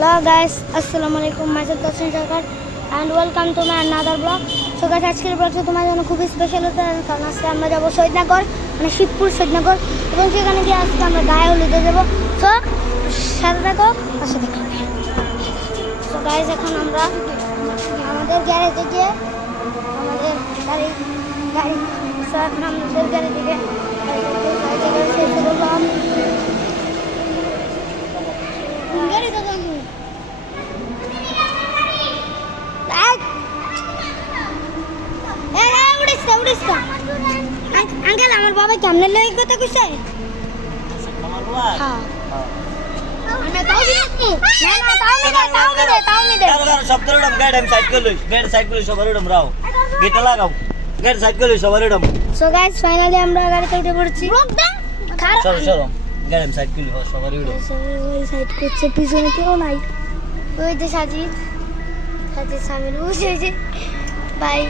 Hello guys, Assalamualaikum. Myself Darshan Sarkar and welcome to my another vlog. So guys, আজকের ব্লগটা তোমার জন্য খুব স্পেশাল হতে যাচ্ছে কারণ আজকে আমরা যাব শহীদনগর মানে শিবপুর শহীদনগর এবং সেখানে গিয়ে আজকে আমরা গায়ে হলুদে যাব। সো সাথে থাকো পাশে দেখো। সো গাইস এখন আমরা আমাদের গ্যারেজে গিয়ে আমাদের গাড়ি স্যার আমাদের গ্যারেজে গিয়ে আঙ্কেল আমার বাবা কেমনে লই কথা কইছে আমার বাবা হ্যাঁ আমরা তাও দিছি না না তাও নি দে কারণ সব করে ডম গাড়ি সাইড করে লই গাড়ি সাইড করে সবার ডম রাও গেটে লাগাও গাড়ি সাইড করে সবার ডম সো গাইস ফাইনালি আমরা গাড়িতে উঠে পড়েছি চলো চলো গাড়ি সাইড করে সবার ডম ওই সাইড করছে পিছনে কেউ নাই ওই যে সাজিদ সামিল বুঝেছে বাই